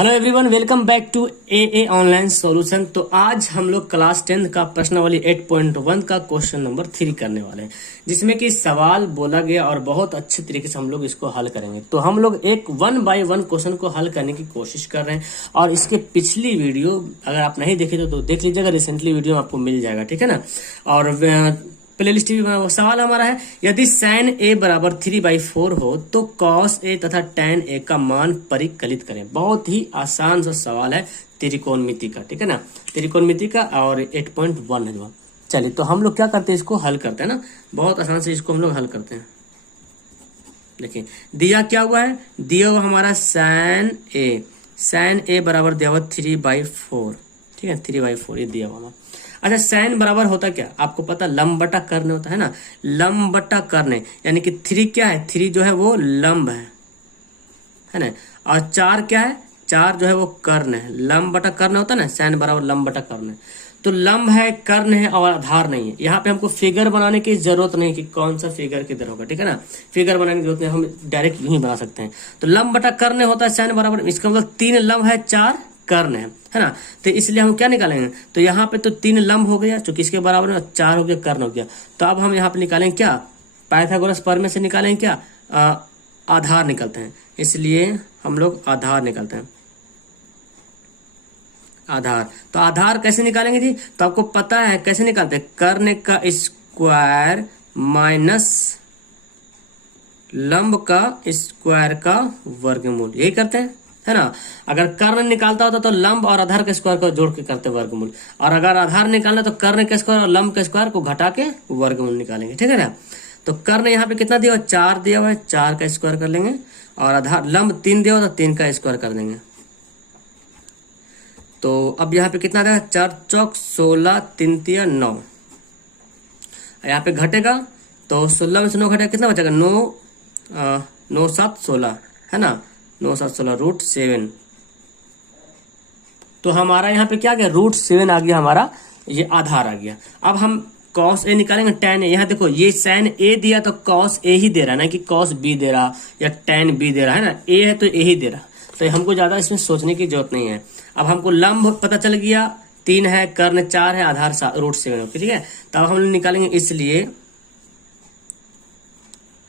Hello everyone, welcome back to a online solution. तो आज हम लोग क्लास 10 का प्रश्नावली 8.1 का क्वेश्चन नंबर 3 करने वाले हैं, जिसमें कि सवाल बोला गया और बहुत अच्छे तरीके से हम लोग इसको हल करेंगे। तो हम लोग एक 1 बाय 1 क्वेश्चन को हल करने की कोशिश कर रहे हैं। और इसके पिछली वीडियो अगर आप नहीं देखे तो देख लीजिएगा, रिसेंटली वीडियो आपको मिल जाएगा, ठीक है ना। और प्ले लिस्ट भी बना। सवाल हमारा है, यदि साइन ए बराबर 3/4 हो तो कॉस ए तथा टैन ए का मान परिकलित करें। बहुत ही आसान सा सवाल है त्रिकोणमिति का, ठीक है ना, त्रिकोणमिति का। और 8.1 है जवाब। चलिए तो हम लोग क्या करते हैं, इसको हल करते हैं ना, बहुत आसान से इसको हम लोग हल करते हैं। देखिए दिया क्या हुआ है, दिया हुआ हमारा साइन ए बराबर दिया हुआ 3/4, ठीक है, 3/4 ये दिया हुआ। अच्छा, साइन बराबर होता क्या, आपको पता, लंब बटा कर्ण होता है ना, लंब बटा कर्ण, यानी कि 3 क्या है, 3 जो है वो लंब है ना। और 4 क्या है, 4 जो है वो कर्ण है। लंब बटा कर्ण होता है ना, साइन बराबर लंब बटा कर्ण। तो लंब है, कर्ण है और आधार नहीं है। यहाँ पे हमको फिगर बनाने की जरूरत नहीं कि कौन सा फिगर किधर होगा, ठीक है ना, फिगर बनाने की जरूरत नहीं, हम डायरेक्ट यूं ही बना सकते हैं। तो लंब बटा कर्ण होता है साइन बराबर, इसका मतलब 3 लंब है 4 कर्ण है ना। तो इसलिए हम क्या निकालेंगे, तो यहाँ पे तो 3 लंब हो गया जो किसके बराबर है, 4 हो गया, कर्ण हो गया। तो अब हम यहाँ पे निकालेंगे क्या, पाइथागोरस प्रमेय से निकालेंगे क्या, आधार निकलते हैं। इसलिए हम लोग आधार निकलते हैं, आधार। तो आधार कैसे निकालेंगे जी, तो आपको पता है कैसे निकालते हैं, कर्ण का स्क्वायर माइनस लंब का स्क्वायर का वर्गमूल, यही करते हैं, है ना। अगर कर्ण निकालता होता तो लंब और आधार के स्क्वायर को जोड़ के करते वर्गमूल, और अगर आधार निकालना तो कर्ण के स्क्वायर और लंब के स्क्वायर को घटा के वर्गमूल निकालेंगे, ठीक है ना। तो कर्ण यहाँ पे कितना दिया हुआ, 4 दिया हुआ है, 4 का स्क्वायर कर लेंगे। और आधार लंब 3 दिया हुआ तो 3 का स्क्वायर कर देंगे। तो अब यहाँ पे कितना देगा, 4 चौक 16, 3 तिया 9। यहाँ पे घटेगा तो 16 में से 9 घटेगा, कितना बचेगा, 9 7 16, है ना, 9 7 16 √7। तो हमारा यहाँ पे क्या गया, √7 आ गया, हमारा ये आधार आ गया। अब हम कॉस ए निकालेंगे, टैन ए। यहाँ देखो ये साइन ए दिया तो कॉस ए ही दे रहा, ना कि कॉस बी दे रहा या टैन बी दे रहा, है ना। ए है तो ए ही दे रहा, तो हमको ज्यादा इसमें सोचने की जरूरत नहीं है। अब हमको लंब पता चल गया, 3 है, कर्ण 4 है, आधार √7, ठीक है। तब हम निकालेंगे इसलिए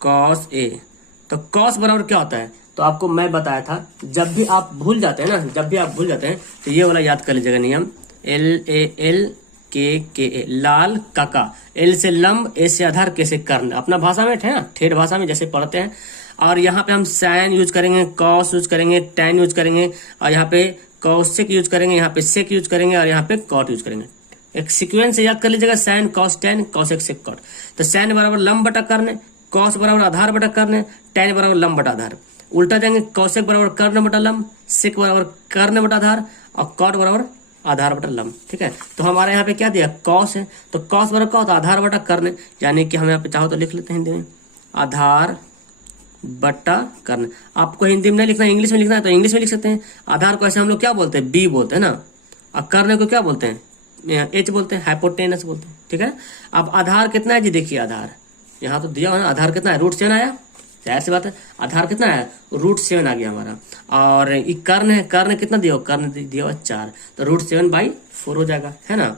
कॉस ए। तो कॉस बराबर क्या होता है, तो आपको मैं बताया था, जब भी आप भूल जाते हैं ना, जब भी आप भूल जाते हैं तो ये वाला याद कर लीजिएगा नियम, LAL लाल काका, L से लंब, A से आधार, K से कर्ण, अपना भाषा में है ना, ठेठ भाषा में जैसे पढ़ते हैं। और यहाँ पे हम साइन यूज करेंगे, कॉस यूज करेंगे, टैन यूज करेंगे, और यहाँ पे कॉसेक यूज करेंगे, यहाँ पे सेक यूज करेंगे, और यहाँ पे कॉट यूज करेंगे। एक सीक्वेंस से याद कर लीजिएगा, sine cos tan cosec sec cot. तो साइन बराबर लंब बटा कर्ण, कॉस बराबर आधार बटा कर्ण, टैन बराबर लंब बटा आधार। उल्टा जाएंगे, कौशिक बराबर कर्ण बटा लंब, सिक बराबर कर्ण बटा आधार, और कॉट बराबर आधार बटा लंब, ठीक है। तो हमारे यहाँ पे क्या दिया, कॉस है, तो कॉस बराबर क्या होता है, आधार बटा कर्ण, यानी कि हम यहाँ पे चाहो तो लिख लेते हैं हिंदी में, आधार बटा कर्ण। आपको हिंदी में नहीं लिखना, इंग्लिश में लिखना है तो इंग्लिश में लिख सकते हैं। आधार को ऐसे हम लोग क्या बोलते हैं, बी बोलते हैं ना, और कर्ण को क्या बोलते हैं, एच बोलते हैं, हाइपोटेनस बोलते हैं, ठीक है। अब आधार कितना है जी, देखिए आधार यहाँ तो दिया हुआ है, आधार कितना है, √7 आया, जाहिर सी बात है, आधार कितना है, √7 आ गया हमारा। और ये कर्ण है, कर्ण कितना दिया हुआ, कर्ण दिया हुआ 4, तो √7/4 हो जाएगा, है ना।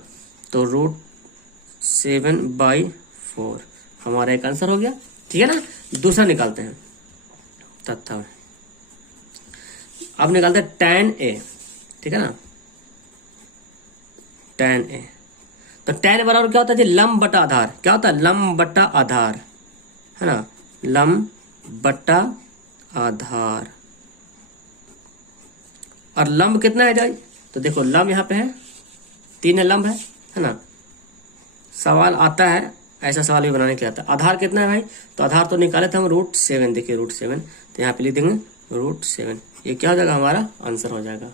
तो √7/4 हमारा एक आंसर हो गया, ठीक है ना। दूसरा निकालते हैं तथा, अब निकालते हैं टैन ए, ठीक है ना, टैन ए। तो टैन बराबर क्या होता है जी, लंब बटा आधार, क्या होता है, लंब बटा आधार, है ना, लंब बटा आधार। और लंब कितना है जाए, तो देखो लंब यहाँ पे है, 3 लंब है ना। सवाल आता है, ऐसा सवाल भी बनाने के आता है। आधार कितना है भाई, तो आधार तो निकाले थे हम √7, देखिए √7, तो यहाँ पे लिख देंगे √7, ये क्या हो जाएगा, हमारा आंसर हो जाएगा।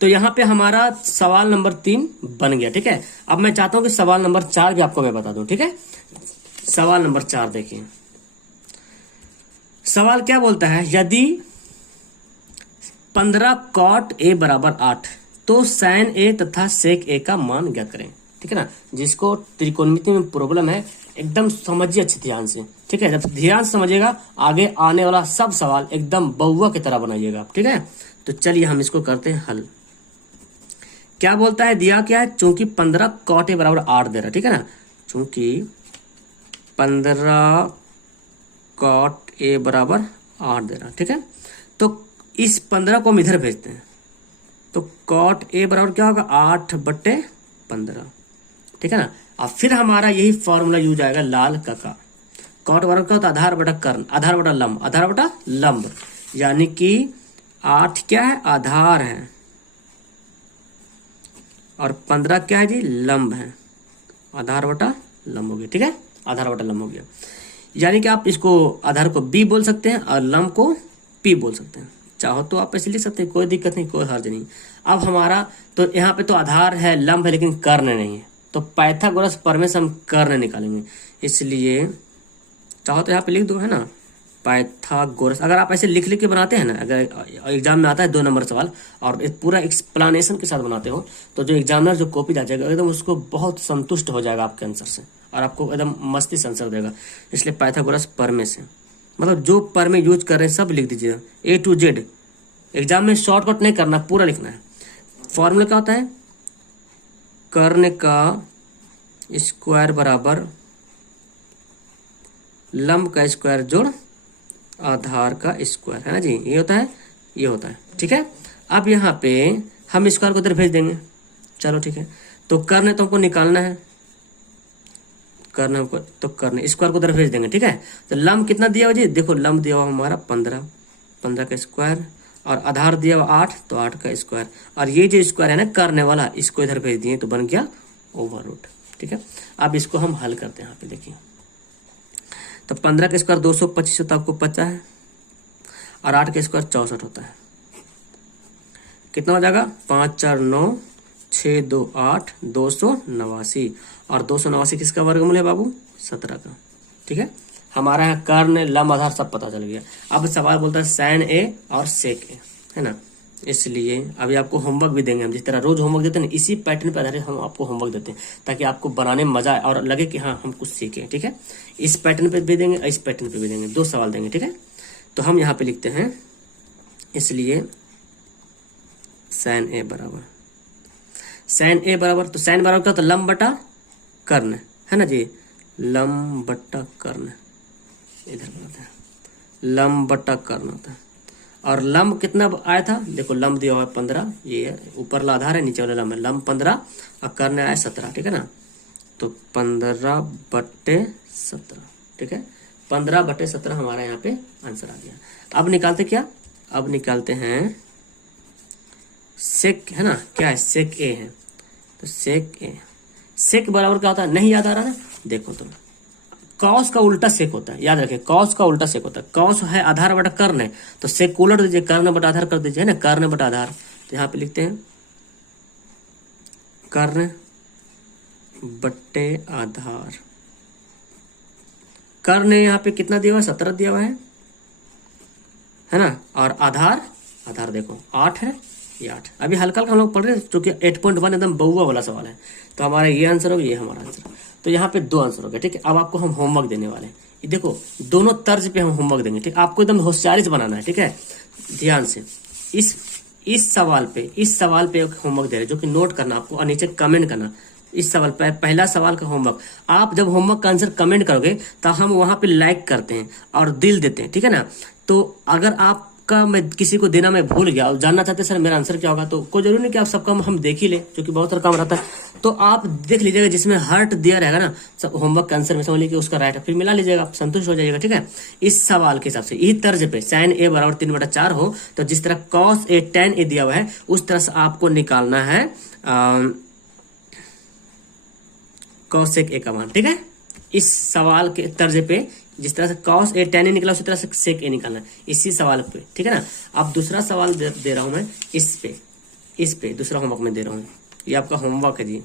तो यहाँ पे हमारा सवाल नंबर 3 बन गया, ठीक है। अब मैं चाहता हूँ कि सवाल नंबर 4 भी आपको मैं बता दूं, ठीक है। सवाल नंबर 4 देखिए, सवाल क्या बोलता है, यदि 15 कॉट ए बराबर 8 तो साइन ए तथा सेक ए का मान ज्ञात करें, ठीक है ना। जिसको त्रिकोणमिति में प्रॉब्लम है एकदम समझिए अच्छे ध्यान से, ठीक है। जब ध्यान से समझिएगा आगे आने वाला सब सवाल एकदम बउआ की तरह बनाइएगा, ठीक है। तो चलिए हम इसको करते हैं हल। क्या बोलता है, दिया क्या है, चूंकि 15 cot A बराबर 8 दे रहा है, ठीक है ना। चूंकि 15 cot A बराबर 8 दे रहा है, ठीक है। तो इस 15 को हम इधर भेजते हैं, तो cot A बराबर क्या होगा, 8/15, ठीक है ना। अब फिर हमारा यही फॉर्मूला यूज आएगा लाल का कॉट बराबर क्या होता है, आधार बटा कर्ण, आधार बटा लंब, आधार बटा लंब, यानी कि 8 क्या है, आधार है, और 15 क्या है जी, लंब है। आधार बटा लंब हो गया, ठीक है, आधार बटा लंब हो गया। यानी कि आप इसको आधार को बी बोल सकते हैं और लंब को पी बोल सकते हैं, चाहो तो आप ऐसे लिख सकते हैं, कोई दिक्कत नहीं, कोई हर्ज नहीं। अब हमारा तो यहाँ पे तो आधार है, लंब है, लेकिन कर्ण नहीं है, तो पाइथागोरस प्रमेय से हम कर्ण निकालेंगे। इसलिए चाहो तो यहाँ पे लिख दो, है ना, पाइथागोरस। अगर आप ऐसे लिख लिख के बनाते हैं ना, अगर एग्जाम में आता है 2 नंबर सवाल और एक पूरा एक्सप्लेनेशन के साथ बनाते हो, तो जो एग्जामिनर जो कॉपी ला जाएगा एकदम उसको बहुत संतुष्ट हो जाएगा आपके आंसर से, और आपको एकदम मस्ती से आंसर देगा। इसलिए पाइथागोरस प्रमेय से, मतलब जो प्रमेय यूज कर रहे हैं सब लिख दीजिएगा, A to Z। एग्जाम में शॉर्टकट नहीं करना, पूरा लिखना है। फॉर्मूला क्या होता है, कर्ण का स्क्वायर बराबर लंब का स्क्वायर जोड़ आधार का स्क्वायर, है ना जी, ये होता है, ये होता है, ठीक है। अब यहाँ पे हम स्क्वायर को इधर भेज देंगे, चलो ठीक है। तो कर्ण तो हमको निकालना है, कर्ण हमको, तो कर्ण स्क्वायर को इधर भेज देंगे, ठीक है। तो लंब कितना दिया हुआ जी, देखो लंब दिया हुआ हमारा 15, 15 का स्क्वायर, और आधार दिया हुआ 8, तो 8 का स्क्वायर, और ये जो स्क्वायर है ना करने वाला, इसको इधर भेज दिए तो बन गया ओवर रूट, ठीक है। अब इसको हम हल करते हैं, यहाँ पे देखिए, तो 15 का स्क्वायर 225 होता है, आपको पता है, और 8 का स्क्वायर 64 होता है। कितना हो जाएगा, 5 4 9 6 2 8 289, और 289 किसका वर्गमूल है बाबू, 17 का, ठीक है। हमारा यहाँ कर्ण लंब आधार सब पता चल गया। अब सवाल बोलता है साइन ए और सेक ए, है ना। इसलिए अभी आपको होमवर्क भी देंगे हम, जिस तरह रोज होमवर्क देते हैं ना, इसी पैटर्न पर आधारित हम आपको होमवर्क देते हैं, ताकि आपको बनाने में मजा आए और लगे कि हाँ हम कुछ सीखे, ठीक है। इस पैटर्न पे भी देंगे, इस पैटर्न पे भी देंगे, 2 सवाल देंगे, ठीक है। तो हम यहाँ पे लिखते हैं, इसलिए साइन ए बराबर, साइन ए बराबर, तो साइन बराबर क्या होता है, लंब बटा कर्ण, है ना जी, लंब बटा कर्ण, इधर बनाते हैं, लंब बटा कर्ण होता है। और लंब कितना आया था, देखो लंब दिया हुआ है 15, ये ऊपर वाला आधार है, नीचे वाला लंब है, लंब 15 और कर्ण आया 17, ठीक है ना। तो 15/17, ठीक है, 15/17 हमारा यहाँ पे आंसर आ गया। अब निकालते क्या, अब निकालते हैं सेक, है ना, क्या है, सेक ए है, तो सेक ए, सेक बराबर क्या होता है, नहीं याद आ रहा है, देखो तो कॉस का उल्टा सेक होता है, याद रखें, कॉस का उल्टा सेक होता है। कॉस है आधार बटा कर्ण है, तो सेक को उलट दीजिए, कर्ण बटा आधार कर दीजिए, है ना, कर्ण बटा आधार। तो यहाँ पे लिखते हैं कर्ण बट्टे आधार, कर्ण यहाँ पे कितना दिया हुआ है, 17 दिया हुआ है ना, और आधार, आधार देखो 8 है, ये 8। अभी हल्का हल्का हम लोग पढ़ रहे हैं, क्योंकि 8.1 एकदम बउआ वाला सवाल है, तो हमारा ये आंसर हो गया, ये हमारा आंसर। तो यहाँ पे 2 आंसर हो गए, ठीक है। अब आपको हम होमवर्क देने वाले हैं, ये देखो दोनों तर्ज पे हम होमवर्क देंगे, ठीक, आपको एकदम होशियारी से बनाना है, ठीक है, ध्यान से। इस सवाल पे होमवर्क दे रहे, जो कि नोट करना आपको और नीचे कमेंट करना। इस सवाल पे पहला सवाल का होमवर्क, आप जब होमवर्क का आंसर कमेंट करोगे तो हम वहां पे लाइक करते हैं और दिल देते हैं, ठीक है ना। तो अगर आपका मैं किसी को देना मैं भूल गया और जानना चाहते सर मेरा आंसर क्या होगा, तो कोई जरूरी नहीं कि आप सबका हम देख ही ले, क्योंकि बहुत सारा काम रहता है, तो आप देख लीजिएगा जिसमें हार्ट दिया रहेगा ना, सब होमवर्क का आंसर में समझ लीजिए उसका राइट है, फिर मिला लीजिएगा, आप संतुष्ट हो जाइएगा, ठीक है। इस सवाल के हिसाब से यही तर्ज पे साइन ए बराबर 3/4 हो, तो जिस तरह कॉस ए tan ए दिया हुआ है उस तरह से आपको निकालना है कॉसेक ए का मान, ठीक है। इस सवाल के तर्ज पे जिस तरह से कॉस ए tan ए निकला उसी तरह से सेक ए निकालना है, इसी सवाल पे, ठीक है ना। अब दूसरा सवाल दे रहा हूं मैं, इस पे दूसरा होमवर्क में दे रहा हूं, ये आपका होमवर्क है जी,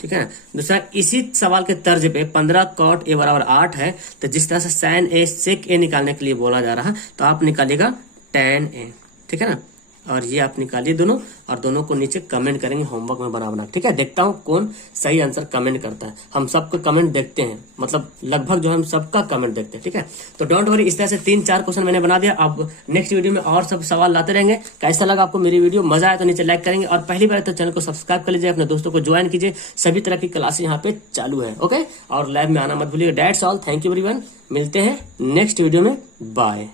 ठीक है। दूसरा इसी सवाल के तर्ज पे 15 cot ए बराबर 8 है, तो जिस तरह से साइन ए सेक ए निकालने के लिए बोला जा रहा है, तो आप निकालिएगा tan ए, ठीक है ना। और ये आप निकालिए दोनों, और दोनों को नीचे कमेंट करेंगे होमवर्क में बना। ठीक है, देखता हूँ कौन सही आंसर कमेंट करता है। हम सबको कमेंट देखते हैं, मतलब लगभग जो है हम सबका कमेंट देखते हैं। ठीक है, तो डोंट वरी, इस तरह से 3-4 क्वेश्चन मैंने बना दिया। अब नेक्स्ट वीडियो में और सब सवाल लाते रहेंगे। कैसा लगा आपको मेरी वीडियो? मजा आया तो नीचे लाइक करेंगे, और पहली बार तो चैनल को सब्सक्राइब कर लीजिए, अपने दोस्तों को ज्वाइन कीजिए। सभी तरह की क्लासेस यहाँ पे चालू है। ओके, और लैब में आना मत भूलिएगा। That's all, thank you everyone. मिलते हैं नेक्स्ट वीडियो में, बाय।